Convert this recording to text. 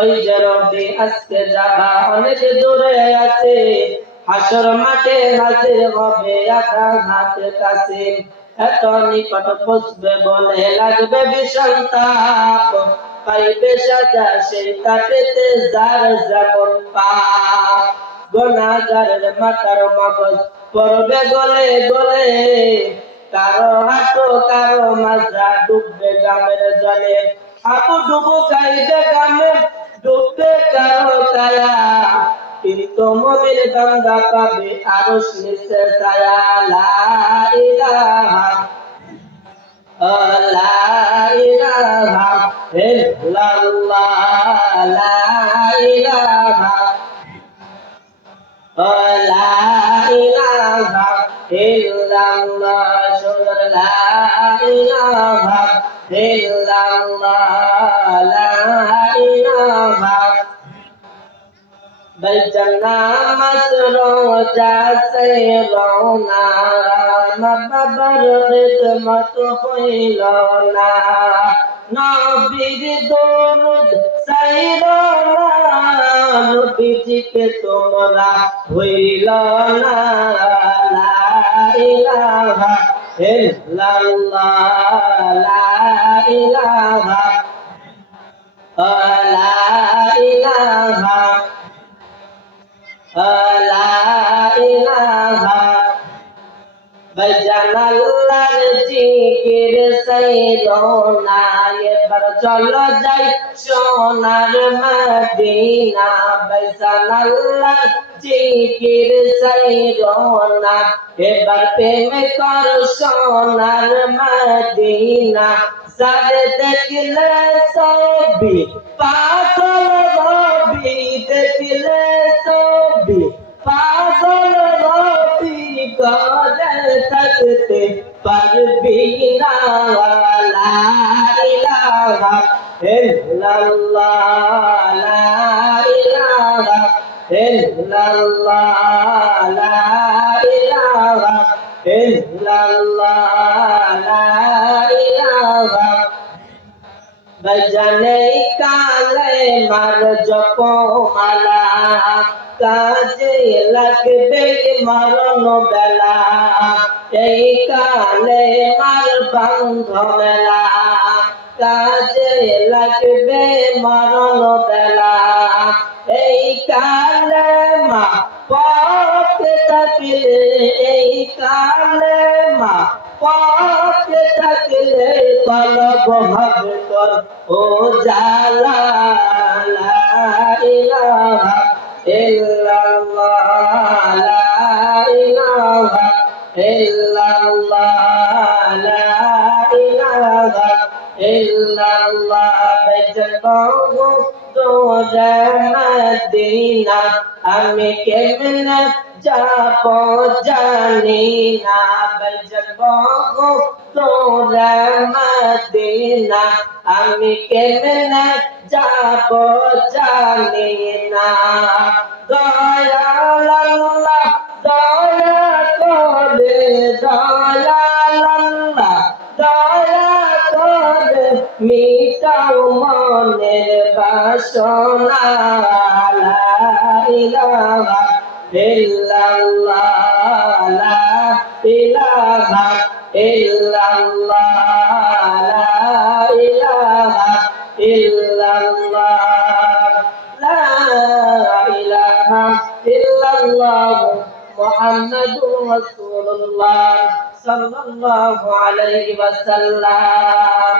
ওই যে রবি আজকে যাবা অনেক দূরে আছে, হাসর মাঠে হাজির হবে আধা হাতের কাছে। এত নিকট বসবে বলে লাগবে ভীষণ তাপ, পাইবে সাজা সেই তাপেতে যার যেমন পাপ। গুনাহগারের মাথার মগজ পড়বে গলে গলে, কারো হাঁটু কারো মাজা ডুববে গামের জলে। হাঁটু ডুবো গাইবে গামে, ডুববে কারো কায়া, কিন্তু মুমিন বান্দা পাবে আরশ নিচে ছায়া। লা ইলাহা লা ইলাহা ইল্লাল্লাহ, লা ইলাহা লা ইলাহা ইল্লাল্লাহ, সুন্দর লা ইলাহা ইল্লাল্লাহ, লা ইলাহা। বেজনা মাসরোজা সে রওনা, মা বাবার খিদমত হইল না। নবীর দরুদ সাইলো না, নবীজিকে তোমরা হইল না। লা ইলাহা ইল্লাল্লাহ, লা ইলাহা লা ইলাহা লা ইলাহা। বেজান আল্লাহর জিকির সাইলো না, এবার চলো যাই সোনার মদিনা। বেজান আল্লাহর জিকির সাইলো না, এবার প্রেম কর সোনার মদিনা। যারে দেখলে ছবি পাগল হবি, দেখলে ছবি পাগল হবি, ঘরে থাকতে পারবি না। লা ইলাহা ইল্লাল্লাহ, লা ইলাহা ইল্লাল্লাহ, লা ইলাহা ইল্লাল্লাহ, লা ইলাহা। বজনে কালে মার জপমালা, কাজে লাগবে মরণ বেলা। এই কালে মার বন্ধ মেলা, কাজে লাগবে মরণ বেলা। এই কালে মা পথ থাকলে, এই কালে মা পথ থাকলে কলব হবে তোর ও জালা। লা ইলাহা ইল্লাল্লাহ, লা ইলাহা ইল্লাল্লাহ, লা ইলাহা ইল্লাল্লাহ। বেজবহু তোরা মদিনা, আমি কেমনে যাব জানি না। বেজবহু তোরা মদিনা, আমি কেমনে যাব জানি না। দয়াল আল্লাহ দয়া করে, দয়াল আল্লাহ দয়া করে, মিটাও মনের বাসনা। লা ইলাহা ইল্লাল্লাহ, লা ইলাহা ইল্লাল্লাহ, লা ইলাহা ইল্লাল্লাহ, লা ইলাহা ইল্লাল্লাহ, মুহাম্মাদুর রাসূলুল্লাহ সাল্লাল্লাহু আলাইহি ওয়াসাল্লাম।